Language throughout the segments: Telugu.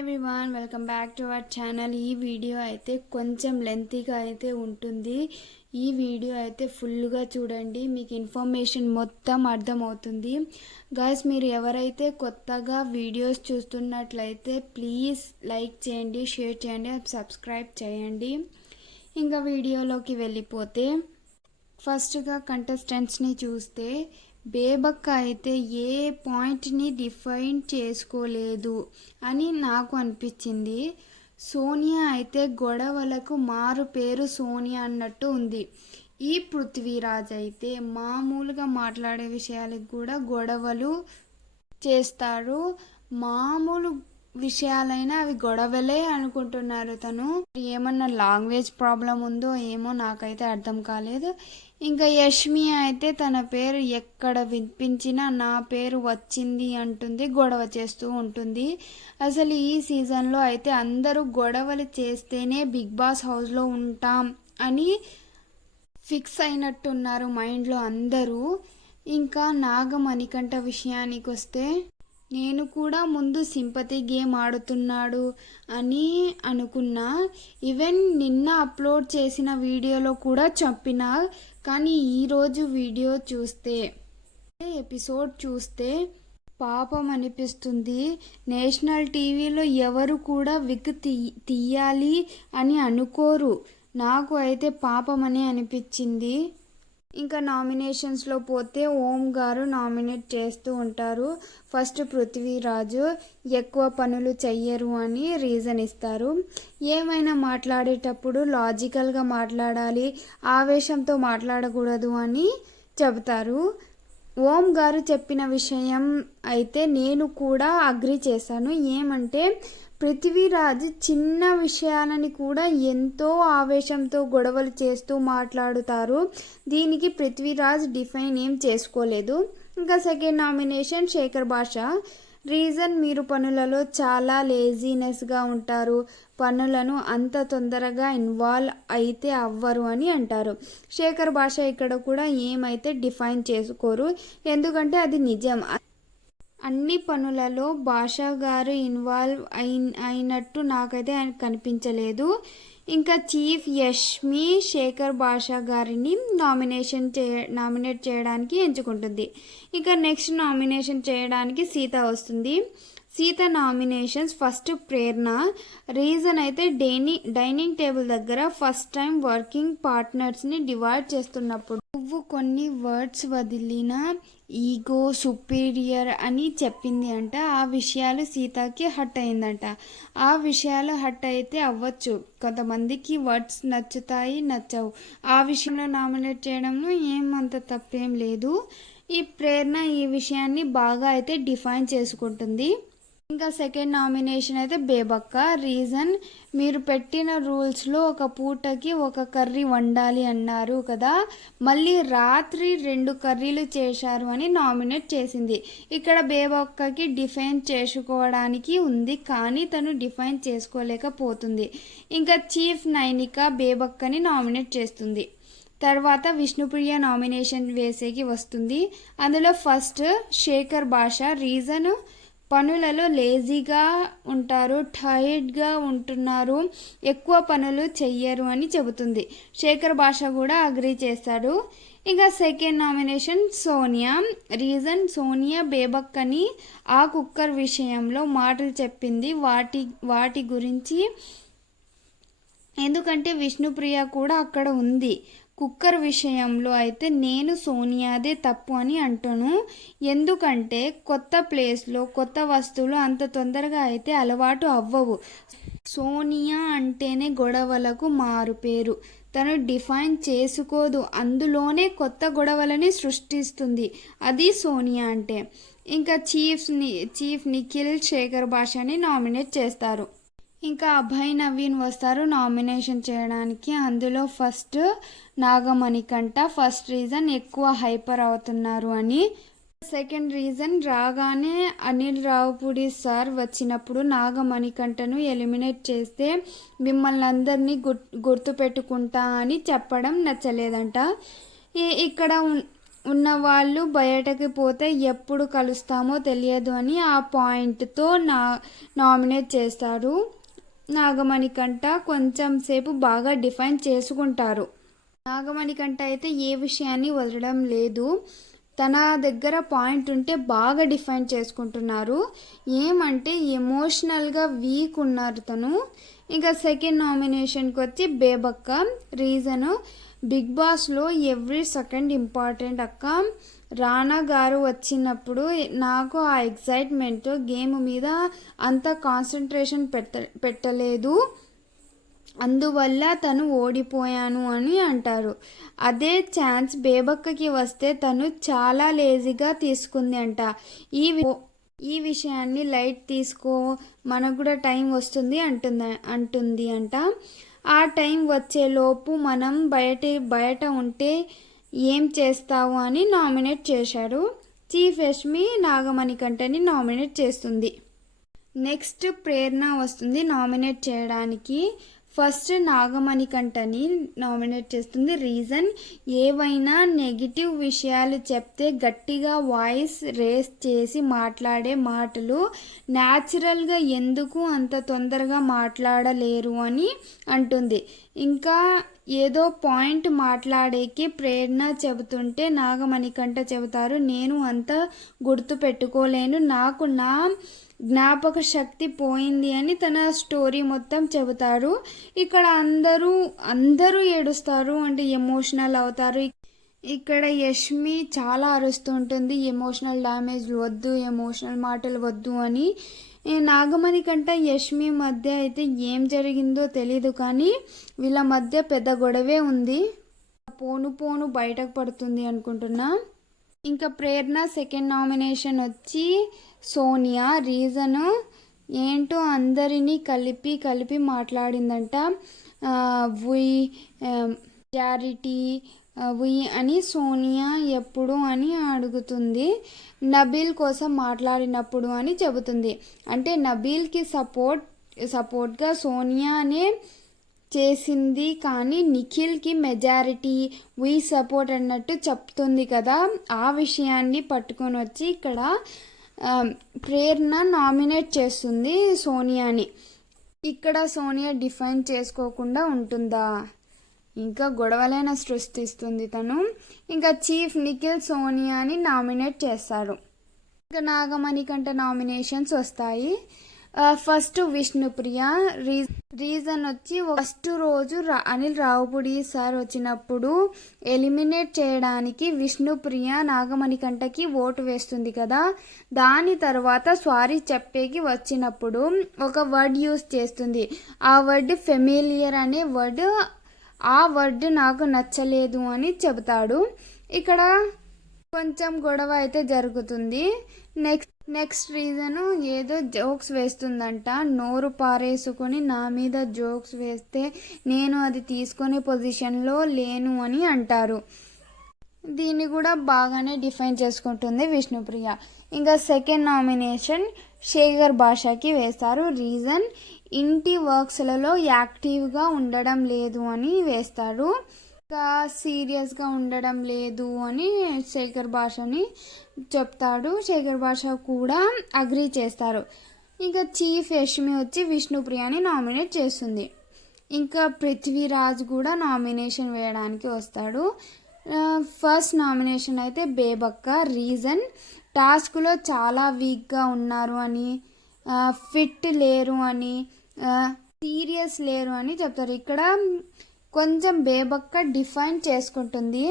Everyone, welcome back to our channel. ఈ వీడియో అయితే కొంచెం లెంతీగా అయితే ఉంటుంది. ఈ వీడియో అయితే ఫుల్గా చూడండి, మీకు ఇన్ఫర్మేషన్ మొత్తం అర్థమవుతుంది. గాయ్స్, మీరు ఎవరైతే కొత్తగా వీడియోస్ చూస్తున్నట్లయితే ప్లీజ్ లైక్ చేయండి, షేర్ చేయండి, సబ్స్క్రైబ్ చేయండి. ఇంకా వీడియోలోకి వెళ్ళిపోతే ఫస్ట్గా కంటెస్టెంట్స్ని చూస్తే బేబక్క అయితే ఏ పాయింట్ని డిఫైన్ చేసుకోలేదు అని నాకు అనిపించింది. సోనియా అయితే గొడవలకు మారు పేరు సోనియా అన్నట్టు ఉంది. ఈ పృథ్వీరాజ్ అయితే మామూలుగా మాట్లాడే విషయాలకు కూడా గొడవలు చేస్తారు. మామూలు విషయాలైనా అవి గొడవలే అనుకుంటున్నారు. తను ఏమన్నా లాంగ్వేజ్ ప్రాబ్లం ఉందో ఏమో, నాకైతే అర్థం కాలేదు. ఇంకా యష్మి అయితే తన పేరు ఎక్కడ వినిపించినా నా పేరు వచ్చింది అంటుంది, గొడవ చేస్తూ ఉంటుంది. అసలు ఈ సీజన్లో అయితే అందరూ గొడవలు చేస్తేనే బిగ్ బాస్ హౌస్లో ఉంటాం అని ఫిక్స్ అయినట్టున్నారు మైండ్లో అందరూ. ఇంకా నాగమణికంఠ విషయానికి వస్తే నేను కూడా ముందు సింపతి గేమ్ ఆడుతున్నాడు అని అనుకున్నా. ఈవెన్ నిన్న అప్లోడ్ చేసిన వీడియోలో కూడా చెప్పిన, కానీ ఈరోజు వీడియో చూస్తే ఎపిసోడ్ చూస్తే పాపం అనిపిస్తుంది. నేషనల్ టీవీలో ఎవరు కూడా విక్ తీయాలి అని అనుకోరు. నాకు అయితే పాపం అని అనిపించింది. ఇంకా నామినేషన్స్లో పోతే ఓం గారు నామినేట్ చేస్తూ ఉంటారు. ఫస్ట్ పృథ్వీరాజు ఎక్కువ పనులు చెయ్యరు అని రీజన్ ఇస్తారు. ఏమైనా మాట్లాడేటప్పుడు లాజికల్గా మాట్లాడాలి, ఆవేశంతో మాట్లాడకూడదు అని చెబుతారు. ఓం గారు చెప్పిన విషయం అయితే నేను కూడా అగ్రి చేశాను. ఏమంటే పృథ్వీరాజ్ చిన్న విషయాలని కూడా ఎంతో ఆవేశంతో గొడవలు చేస్తూ మాట్లాడుతారు. దీనికి పృథ్వీరాజ్ డిఫైన్ ఏం చేసుకోలేదు. ఇంకా సెకండ్ నామినేషన్ శేఖర్ భాష. రీజన్, మీరు పనులలో చాలా లేజీనెస్గా ఉంటారు, పనులను అంత తొందరగా ఇన్వాల్వ్ అయితే అవ్వరు అని అంటారు. శేఖర్ భాష ఇక్కడ కూడా ఏమైతే డిఫైన్ చేసుకోరు, ఎందుకంటే అది నిజం. అన్ని పనులలో భాషా గారు ఇన్వాల్వ్ అయినట్టు నాకైతే కనిపించలేదు. ఇంకా చీఫ్ యష్మి శేఖర్ భాషా గారిని నామినేట్ చేయడానికి ఎంచుకుంటుంది. ఇంకా నెక్స్ట్ నామినేషన్ చేయడానికి సీత వస్తుంది. సీత నామినేషన్స్ ఫస్ట్ ప్రేరణ. రీజన్ అయితే డైనింగ్ టేబుల్ దగ్గర ఫస్ట్ టైం వర్కింగ్ పార్ట్నర్స్ని డివైడ్ చేస్తున్నప్పుడు నువ్వు కొన్ని వర్డ్స్ వదిలిన ఈగో, సుపీరియర్ అని చెప్పింది అంట. ఆ విషయాలు సీతకి హట్ అయిందంట. ఆ విషయాలు హట్ అయితే అవ్వచ్చు, కొంతమందికి వర్డ్స్ నచ్చుతాయి, నచ్చవు. ఆ విషయంలో నామినేట్ చేయడంలో ఏమంత తప్పేం లేదు. ఈ ప్రేరణ ఈ విషయాన్ని బాగా అయితే డిఫైన్ చేసుకుంటుంది. ఇంకా సెకండ్ నామినేషన్ అయితే బేబక్క. రీజన్, మీరు పెట్టిన రూల్స్లో ఒక పూటకి ఒక కర్రీ వండాలి అన్నారు కదా, మళ్ళీ రాత్రి 2 కర్రీలు చేశారు అని నామినేట్ చేసింది. ఇక్కడ బేబక్కకి డిఫైన్ చేసుకోవడానికి ఉంది, కానీ తను డిఫైన్ చేసుకోలేకపోతుంది. ఇంకా చీఫ్ నైనిక బేబక్కని నామినేట్ చేస్తుంది. తర్వాత విష్ణుప్రియ నామినేషన్ వేసేకి వస్తుంది. అందులో ఫస్ట్ శేఖర్ భాష. రీజన్, పనులలో లేజీగా ఉంటారు, టైర్డ్గా ఉంటున్నారు, ఎక్కువ పనులు చెయ్యరు అని చెబుతుంది. శేఖర్ భాష కూడా అగ్రీ చేస్తాడు. ఇంకా second nomination Sonia. Reason, Sonia బేబక్కని ఆ కుక్కర్ విషయంలో మాటలు చెప్పింది, వాటి గురించి. ఎందుకంటే విష్ణుప్రియ కూడా అక్కడ ఉంది. కుక్కర్ విషయంలో అయితే నేను సోనియాదే తప్పు అని అంటాను. ఎందుకంటే కొత్త ప్లేస్లో కొత్త వస్తువులు అంత తొందరగా అయితే అలవాటు అవ్వవు. సోనియా అంటేనే గొడవలకు మారు పేరు. తను డిఫైన్ చేసుకోదు, అందులోనే కొత్త గొడవలని సృష్టిస్తుంది. అది సోనియా అంటే. ఇంకా చీఫ్ నిఖిల్ శేఖర్ భాషని నామినేట్ చేస్తారు. ఇంకా అభయ్ నవీన్ వస్తారు నామినేషన్ చేయడానికి. అందులో ఫస్ట్ నాగమణికంఠ. ఫస్ట్ రీజన్, ఎక్కువ హైపర్ అవుతున్నారు అని. సెకండ్ రీజన్, రాగానే అనిల్ రావుపూడి సార్ వచ్చినప్పుడు నాగమణికంఠను ఎలిమినేట్ చేస్తే మిమ్మల్ని అందరినీ గుర్తుపెట్టుకుంటా అని చెప్పడం నచ్చలేదంట. ఇక్కడ ఉన్నవాళ్ళు బయటకి పోతే ఎప్పుడు కలుస్తామో తెలియదు అని ఆ పాయింట్తో నామినేట్ చేస్తారు. నాగమణికంఠ కొంచెం సేపు బాగా డిఫైన్ చేసుకుంటారు. నాగమణికంఠ అయితే ఏ విషయాన్ని వదలడం లేదు. తన దగ్గర పాయింట్ ఉంటే బాగా డిఫైన్ చేసుకుంటున్నారు. ఏమంటే ఎమోషనల్గా వీక్ ఉన్నారు తను. ఇంకా సెకండ్ నామినేషన్కి వచ్చి బేబక్క. రీజను బిగ్ బాస్లో ఎవ్రీ సెకండ్ ఇంపార్టెంట్ అక్క. రానా గారు వచ్చినప్పుడు నాకు ఆ ఎక్సైట్మెంట్తో గేమ్ మీద అంత కాన్సన్ట్రేషన్ పెట్టలేదు, అందువల్ల తను ఓడిపోయాను అని అంటారు. అదే ఛాన్స్ బేబక్కకి వస్తే తను చాలా లేజీగా తీసుకుంది అంట. ఈ విషయాన్ని లైట్ తీసుకో, మనకు కూడా టైం వస్తుంది అంటుంది అంట. ఆ టైం వచ్చేలోపు మనం బయట ఉంటే ఏం చేస్తావు అని నామినేట్ చేశారు. చీఫ్ యష్మి నాగమణికంఠని నామినేట్ చేస్తుంది. నెక్స్ట్ ప్రేరణ వస్తుంది నామినేట్ చేయడానికి. ఫస్ట్ నాగమణికంఠని నామినేట్ చేస్తుంది. రీజన్ ఏవైనా నెగిటివ్ విషయాలు చెప్తే గట్టిగా వాయిస్ రేస్ చేసి మాట్లాడే మాటలు న్యాచురల్గా ఎందుకు అంత తొందరగా మాట్లాడలేరు అని అంటుంది. ఇంకా ఏదో పాయింట్ మాట్లాడేకి ప్రేరణ చెబుతుంటే నాగమణికంఠ చెబుతారు, నేను అంత గుర్తు పెట్టుకోలేను, నాకు నా జ్ఞాపక శక్తి పోయింది అని తన స్టోరీ మొత్తం చెబుతారు. ఇక్కడ అందరూ ఏడుస్తారు, అంటే ఎమోషనల్ అవుతారు. ఇక్కడ యష్మి చాలా అరుస్తూ ఉంటుంది, ఎమోషనల్ డ్యామేజ్ వద్దు, ఎమోషనల్ మాటలు వద్దు అని. నాగమణికంఠ యష్మి మధ్య అయితే ఏం జరిగిందో తెలీదు, కానీ వీళ్ళ మధ్య పెద్ద గొడవే ఉంది. పోను బయటకు పడుతుంది అనుకుంటున్నా. ఇంకా ప్రేరణ సెకండ్ నామినేషన్ వచ్చి సోనియా. రీజను ఏంటో అందరినీ కలిపి మాట్లాడిందంట. చారిటీ అని సోనియా ఎప్పుడు అని అడుగుతుంది. నబీల్ కోసం మాట్లాడినప్పుడు అని చెబుతుంది. అంటే నబీల్కి సపోర్ట్గా సోనియానే చేసింది, కానీ నిఖిల్కి మెజారిటీ వీ సపోర్ట్ అన్నట్టు చెప్తుంది కదా. ఆ విషయాన్ని పట్టుకొని వచ్చి ఇక్కడ ప్రేరణ నామినేట్ చేస్తుంది సోనియాని. ఇక్కడ సోనియా డిఫైన్ చేసుకోకుండా ఉంటుందా, ఇంకా గొడవలైన సృష్టిస్తుంది తను. ఇంకా చీఫ్ నిఖిల్ సోనియాని నామినేట్ చేస్తారు. ఇంకా నాగమణికంఠ నామినేషన్స్ వస్తాయి. ఫస్ట్ విష్ణుప్రియ. రీజన్ వచ్చి ఫస్ట్ రోజు అనిల్ రావుపూడి సార్ వచ్చినప్పుడు ఎలిమినేట్ చేయడానికి విష్ణుప్రియ నాగమణికంఠకి ఓటు వేస్తుంది కదా. దాని తర్వాత సారీ చెప్పేకి వచ్చినప్పుడు ఒక వర్డ్ యూస్ చేస్తుంది. ఆ వర్డ్ ఫెమిలియర్ అనే వర్డ్. ఆ వర్డ్ నాకు నచ్చలేదు అని చెబుతాడు. ఇక్కడ కొంచెం గొడవ అయితే జరుగుతుంది. నెక్స్ట్ రీజను ఏదో జోక్స్ వేస్తుందంట. నోరు పారేసుకొని నా మీద జోక్స్ వేస్తే నేను అది తీసుకునే పొజిషన్లో లేను అని అంటారు. దీన్ని కూడా బాగానే డిఫైన్ చేసుకుంటుంది విష్ణుప్రియ. ఇంకా సెకండ్ నామినేషన్ శేఖర్ భాషకి వేస్తారు. రీజన్ ఇంటి వర్క్స్లలో యాక్టివ్గా ఉండడం లేదు అని వేస్తారు. ఇంకా సీరియస్గా ఉండడం లేదు అని శేఖర్ భాషని చెప్తాడు. శేఖర్ భాష కూడా అగ్రీ చేస్తారు. ఇంకా చీఫ్ యష్మి వచ్చి విష్ణుప్రియని నామినేట్ చేస్తుంది. ఇంకా పృథ్వీరాజ్ కూడా నామినేషన్ వేయడానికి వస్తాడు. ఫస్ట్ నామినేషన్ అయితే బేబక్క. రీజన్ టాస్క్లో చాలా వీక్గా ఉన్నారు అని, ఫిట్ లేరు అని, సీరియస్ లేరు అని చెప్తారు. ఇక్కడ కొంచెం బేబక్క డిఫైన్ చేసుకుంటుంది.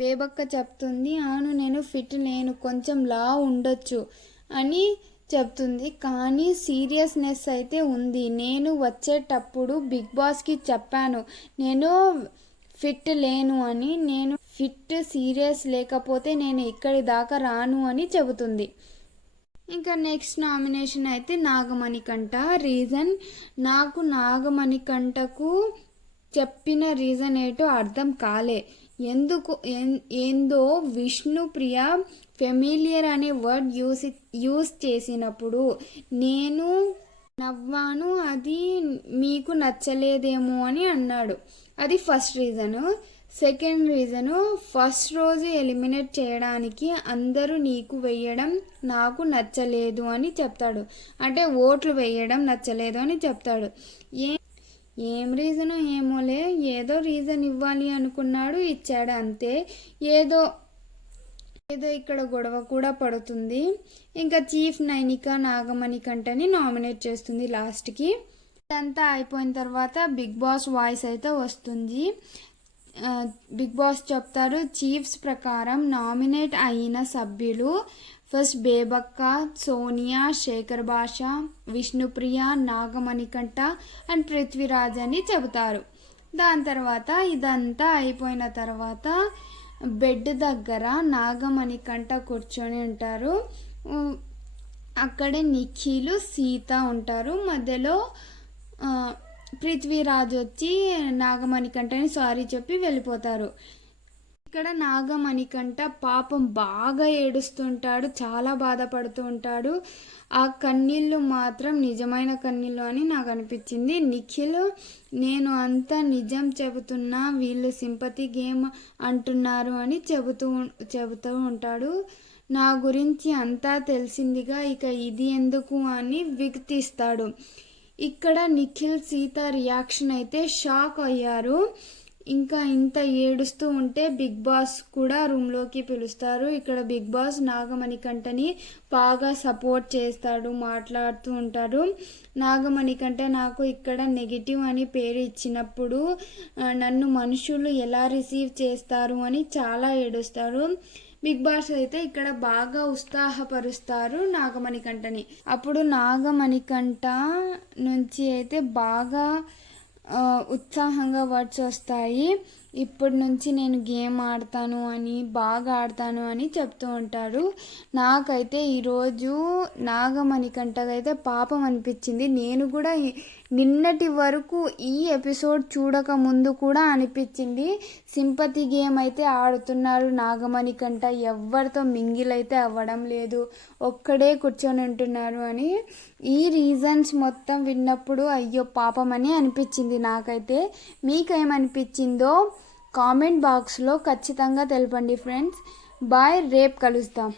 బేబక్క చెప్తుంది, అవును నేను ఫిట్ లేను, కొంచెం లా ఉండొచ్చు అని చెప్తుంది, కానీ సీరియస్నెస్ అయితే ఉంది. నేను వచ్చేటప్పుడు బిగ్ బాస్కి చెప్పాను నేను ఫిట్ లేను అని, నేను ఫిట్ సీరియస్ లేకపోతే నేను ఇక్కడి దాకా రాను అని చెబుతుంది. ఇంకా నెక్స్ట్ నామినేషన్ అయితే నాగమణికంఠ. రీజన్ నాకు నాగమణికంఠకు చెప్పిన రీజన్ ఏంటో అర్థం కాలే. ఏందో విష్ణుప్రియ ఫెమిలియర్ అనే వర్డ్ యూస్ చేసినప్పుడు నేను నవ్వాను, అది మీకు నచ్చలేదేమో అని అన్నాడు. అది first reason. Second reason, first రోజు ఎలిమినేట్ చేయడానికి అందరూ నీకు వేయడం నాకు నచ్చలేదు అని చెప్తాడు. అంటే ఓట్లు వేయడం నచ్చలేదు అని చెప్తాడు. ఏం రీజను ఏమోలే, ఏదో రీజన్ ఇవ్వాలి అనుకున్నాడు, ఇచ్చాడు అంతే. ఏదో ఇక్కడ గొడవ కూడా పడుతుంది. ఇంకా చీఫ్ నైనిక నాగమణికంటని నామినేట్ చేస్తుంది లాస్ట్కి. ఇదంతా అయిపోయిన తర్వాత బిగ్ బాస్ వాయిస్ అయితే వస్తుంది. బిగ్ బాస్ చెప్తారు, చీఫ్స్ ప్రకారం నామినేట్ అయిన సభ్యులు ఫస్ట్ బేబక్క, సోనియా, శేఖర్ భాష, విష్ణుప్రియ, నాగమణికంట అండ్ పృథ్వీరాజ్ అని చెబుతారు. దాని తర్వాత ఇదంతా అయిపోయిన తర్వాత బెడ్ దగ్గర నాగమణికంట కూర్చొని ఉంటారు. అక్కడే నిఖిల్, సీత ఉంటారు. మధ్యలో పృథ్వీరాజ్ వచ్చి నాగమణికంటని సారీ చెప్పి వెళ్ళిపోతారు. ఇక్కడ నాగమణికంట పాపం బాగా ఏడుస్తుంటాడు, చాలా బాధపడుతూ ఉంటాడు. ఆ కన్నీళ్ళు మాత్రం నిజమైన కన్నీళ్ళు అని నాకు అనిపించింది. నిఖిల్, నేను అంతా నిజం చెబుతున్నా, వీళ్ళు సింపతి గేమ్ అంటున్నారు అని చెబుతూ ఉంటాడు. నా గురించి అంతా తెలిసిందిగా ఇక ఇది ఎందుకు అని విగ్తిస్తాడు. ఇక్కడ నిఖిల్, సీత రియాక్షన్ అయితే షాక్ అయ్యారు. ఇంకా ఇంత ఏడుస్తూ ఉంటే బిగ్ బాస్ కూడా రూమ్లోకి పిలుస్తారు. ఇక్కడ బిగ్ బాస్ నాగమణికంటని బాగా సపోర్ట్ చేస్తాడు, మాట్లాడుతూ ఉంటారు. నాగమణికంట నాకు ఇక్కడ నెగిటివ్ అని పేరు ఇచ్చినప్పుడు నన్ను మనుషులు ఎలా రిసీవ్ చేస్తారు అని చాలా ఏడుస్తారు. బిగ్ బాస్ అయితే ఇక్కడ బాగా ఉత్సాహపరుస్తారు నాగమణికంటని. అప్పుడు నాగమణికంట నుంచి అయితే బాగా ఉత్సాహంగా వర్డ్స్ వస్తాయి. ఇప్పటి నుంచి నేను గేమ్ ఆడతాను అని, బాగా ఆడతాను అని చెప్తూ ఉంటారు. నాకైతే ఈరోజు నాగమణికంటకైతే పాపం అనిపించింది. నేను కూడా నిన్నటి వరకు ఈ ఎపిసోడ్ చూడక ముందు కూడా అనిపించింది, సింపతి గేమ్ అయితే ఆడుతున్నారు నాగమణికంట, ఎవరితో మింగిల్ అయితే అవ్వడం లేదు, ఒక్కడే కూర్చొని ఉంటున్నారు అని. ఈ రీజన్స్ మొత్తం విన్నప్పుడు అయ్యో పాపం అని అనిపించింది నాకైతే. మీకేమనిపించిందో కామెంట్ బాక్స్లో ఖచ్చితంగా తెలపండి ఫ్రెండ్స్. బాయ్, రేపు కలుస్తాం.